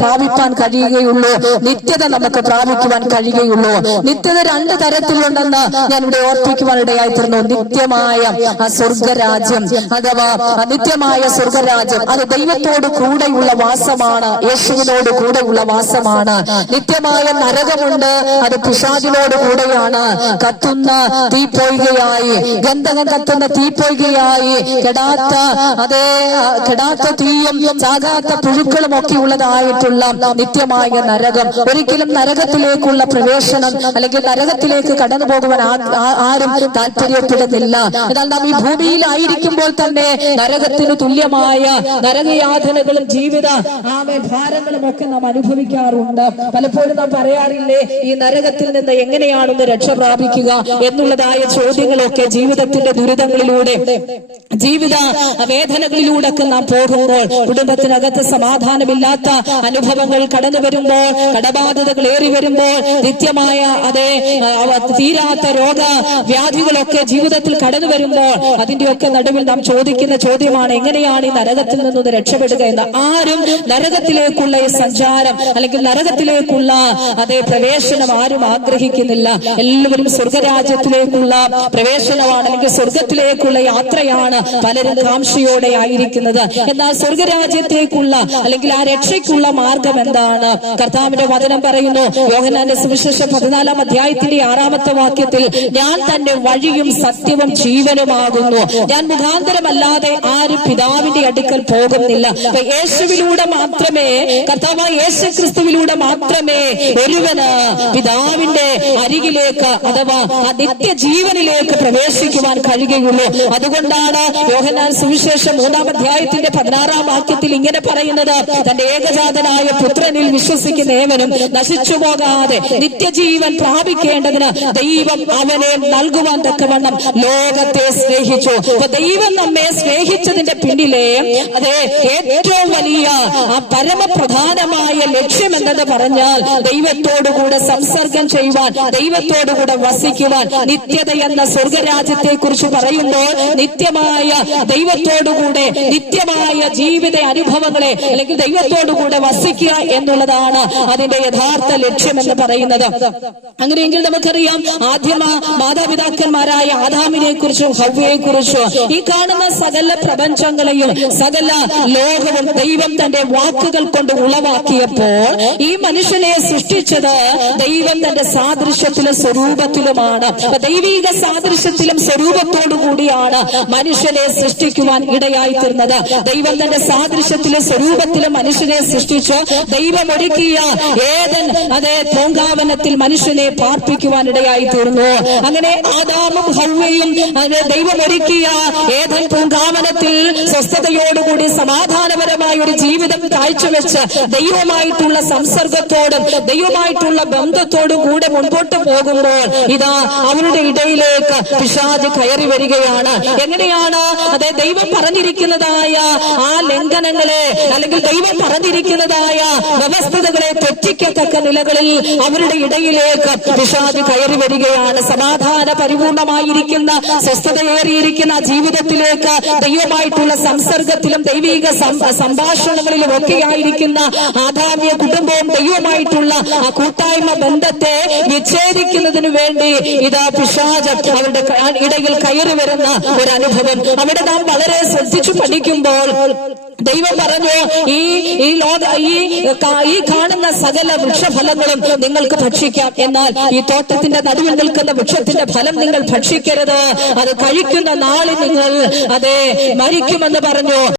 പ്രാപിപ്പാൻ കഴിയുകയുള്ളൂ, നിത്യത നമുക്ക് പ്രാപിക്കുവാൻ കഴിയുകയുള്ളൂ. നിത്യത രണ്ട് തരത്തിലുണ്ടെന്ന് ഞാൻ ഇവിടെ ഓർപ്പിക്കുവാനിടയായി തീർന്നു. നിത്യമായ സ്വർഗരാജ്യം അഥവാ നിത്യമായ സ്വർഗരാജ്യം അത് ദൈവത്തോട് കൂടെയുള്ള വാസമാണ്, യേശുവിനോട് കൂടെയുള്ള വാസമാണ്. നിത്യമായ നരകമുണ്ട്, അത് പിശാചിനോട് കൂടെയാണ്. കത്തുന്ന തീപ്പൊയ്കയായി, ഗന്ധകം കത്തുന്ന തീപ്പൊയ്കയായി, കെടാത്ത തീയും ചാകാത്ത പുഴുക്കളും ഒക്കെ ഉള്ളതായിട്ടുള്ള നിത്യമായ നരകം. ഒരിക്കലും നരകത്തിലേക്കുള്ള പ്രവേശനം അല്ലെങ്കിൽ നരകത്തിലേക്ക് കടന്നു പോകുവാൻ ആരും താല്പര്യപ്പെടുന്നില്ല. എന്നാൽ നാം ഈ ഭൂമിയിലായിരിക്കുമ്പോൾ തന്നെ നരകത്തിന് തുല്യമായ നരകയാതനകളും ജീവിത ഭാരങ്ങളും ഒക്കെ നാം അനുഭവിക്കാറുണ്ട്. പലപ്പോഴും നാം പറയാറില്ലേ, ഈ നരകത്തിൽ നിന്ന് എങ്ങനെയാണെന്ന് രക്ഷ പ്രാപിക്കുക എന്നുള്ളതായ ചോദ്യങ്ങളൊക്കെ ജീവിതത്തിന്റെ ദുരിതങ്ങളിലൂടെ, ജീവിത വേദനകളിലൂടെ ഒക്കെ നാം പോകുമ്പോൾ, കുടുംബത്തിനകത്ത് സമാധാനമില്ലാത്ത അനുഭവങ്ങൾ കടന്നു വരുമ്പോൾ, കടബാധ്യതകൾ ഏറി വരുമ്പോൾ, നിത്യമായ തീരാത്ത രോഗവ്യാധികളൊക്കെ ജീവിതത്തിൽ കടന്നു വരുമ്പോൾ, അതിന്റെയൊക്കെ നടുവിൽ നാം ചോദിക്കുന്ന ചോദ്യമാണ്, എങ്ങനെയാണ് ഈ നരകത്തിൽ നിന്നൊന്ന് രക്ഷപ്പെടുക എന്ന്. ആരും നരകത്തിലേക്കുള്ള ഈ സഞ്ചാരം അല്ലെങ്കിൽ നരകത്തിലേക്കുള്ള പ്രവേശനം ആരും ആഗ്രഹിക്കുന്നില്ല. എല്ലാവരും സ്വർഗരാജ്യത്തിലേക്കുള്ള പ്രവേശനമാണ് അല്ലെങ്കിൽ സ്വർഗത്തിലേക്കുള്ള യാത്രയാണ് പലരും കാംക്ഷയോടെ ആയിരിക്കുന്നത്. എന്നാൽ സ്വർഗരാജ്യത്തേക്കുള്ള അല്ലെങ്കിൽ ആ രക്ഷയ്ക്കുള്ള മാർഗം എന്താണ്? കർത്താവിന്റെ വചനം പറയുന്നു, യോഹന്നാന്റെ സുവിശേഷം 14-ാം അധ്യായത്തിന്റെ 6-ാമത്തെ വാക്യത്തിൽ, ഞാൻ തന്നെ വഴിയും സത്യവും ജീവനുമാകുന്നു, ഞാൻ മുഖാന്തരമല്ലാതെ ആരും പിതാവിന്റെ അടുക്കൽ പോകുന്നില്ല. യേശുവിലൂടെ മാത്രമേ, കർത്താവായ യേശു ക്രിസ്തുവിലൂടെ മാത്രമേ ഒരുവന് പിതാവിന്റെ അരികിലേക്ക് അഥവാ ആ നിത്യജീവനിലേക്ക് പ്രവേശിക്കുവാൻ കഴിയുകയുള്ളൂ. അതുകൊണ്ടാണ് യോഹന്നാൻ സുവിശേഷം 3-ാം അധ്യായത്തിന്റെ 16-ാം വാക്യത്തിൽ ഇങ്ങനെ പറയുന്നത്, തന്റെ ഏകജാതനായ പുത്രനിൽ വിശ്വസിക്കുന്ന ഏവനും നശിച്ചു പോകാതെ നിത്യജീവൻ പ്രാപിക്കേണ്ടതിന് ദൈവം അവനെ നൽകുവാൻ തക്കവണ്ണം ലോകത്തെ സ്നേഹിച്ചു. അപ്പൊ ദൈവം നമ്മെ സ്നേഹിച്ചതിന്റെ പിന്നിലെ ഏറ്റവും വലിയ പരമപ്രധാനമായ ലക്ഷ്യം എന്നത് പറഞ്ഞാൽ ദൈവത്തോടുകൂടെ സംസർഗം ചെയ്യുവാൻ, ദൈവത്തോടുകൂടെ വസിക്കുവാൻ. നിത്യത എന്ന സ്വർഗരാജ്യത്തെ കുറിച്ച് പറയുമ്പോൾ നിത്യമായ ദൈവത്തോടുകൂടെ നിത്യമായ ജീവിത അനുഭവങ്ങളെ അല്ലെങ്കിൽ ദൈവത്തോടുകൂടെ വസിക്കുക എന്നുള്ളതാണ് അതിന്റെ യഥാർത്ഥ ലക്ഷ്യം എന്ന് പറയുന്നത്. അങ്ങനെയെങ്കിൽ നമുക്കറിയാം, ആദ്യ മാതാപിതാക്കന്മാരായ ആദാമിനെ കുറിച്ചും ഹവ്വയെ കുറിച്ചും ഈ കാണുന്ന സകല പ്രപഞ്ചങ്ങളെയും സകല ലോകവും ദൈവം തന്റെ വാക്കുകൾ കൊണ്ട് ഉളവാക്കിയപ്പോൾ ഈ മനുഷ്യനെ സൃഷ്ടിച്ചത് ദൈവം തന്റെ സാദൃശ്യത്തിലും സ്വരൂപത്തിലുമാണ്. ദൈവിക സാദൃശ്യത്തിലും സ്വരൂപത്തോടു കൂടിയാണ് മനുഷ്യനെ സൃഷ്ടിക്കുവാൻ ഇടയായി തീർന്നത്. ദൈവം തന്റെ സാദൃശ്യത്തിലും സ്വരൂപത്തിലും മനുഷ്യനെ സൃഷ്ടിച്ചു. ദൈവം ഒരുക്കിയ ഏദൻ പൂങ്കാവനത്തിൽ മനുഷ്യനെ പാർപ്പിക്കുവാൻ ഇടയായി തീർന്നു. അങ്ങനെ ആദാമും ഹവ്വയും ദൈവം ഒരുക്കിയ ഏദൻ പൂങ്കാവനത്തിൽ സ്വസ്ഥതയോടുകൂടി സമാധാനപരമായ ഒരു ജീവിതം കാഴ്ചവെച്ച് ദൈവമായിട്ടുള്ള സംസർഗത്തോടും ദൈവമായിട്ടുള്ള ബന്ധത്തോടും കൂടെ മുൻപോട്ട് പോകുമ്പോൾ ഇതാ അവരുടെ ഇടയിലേക്ക് പിശാച് കയറി വരികയാണ്. എങ്ങനെയാണ്? ദൈവം പറഞ്ഞിരിക്കുന്നതായ ആ ലംഘനങ്ങളെ അല്ലെങ്കിൽ ദൈവം പറഞ്ഞിരിക്കുന്നതായ വ്യവസ്ഥകളെ തെറ്റിക്കത്തക്ക നിലകളിൽ അവരുടെ ഇടയിലേക്ക് പിശാച് കയറി വരികയാണ്. സമാധാന പരിപൂർണമായിരിക്കുന്ന സ്വസ്ഥതയേറിയിരിക്കുന്ന ജീവിതത്തിലേക്ക് ദൈവമായിട്ടുള്ള സംസർഗത്തിലും ദൈവിക സംഭാഷണങ്ങളിലും ഒക്കെയായിരിക്കുന്ന ആദാമ്യ കുടുംബവും ദൈവമായിട്ടുള്ള ആ കൂട്ടായ്മ ബന്ധത്തെ വിച്ഛേദിക്കുന്നതിന് വേണ്ടി ഇതാ പിശാച് അവരുടെ ഇടയിൽ കയറി വരുന്ന ഒരു അനുഭവം അവിടെ നാം വളരെ ശ്രദ്ധിച്ചു പഠിക്കുമ്പോൾ ദൈവം പറഞ്ഞു, ഈ കാണുന്ന സകല വൃക്ഷഫലങ്ങളും നിങ്ങൾക്ക് ഭക്ഷിക്കാം, എന്നാൽ ഈ തോട്ടത്തിന്റെ നടുവിൽ നിൽക്കുന്ന വൃക്ഷത്തിന്റെ ഫലം നിങ്ങൾ ഭക്ഷിക്കരുത്, അത് കഴിക്കുന്ന നാളിൽ നിങ്ങൾ മരിക്കുമെന്ന് പറഞ്ഞു.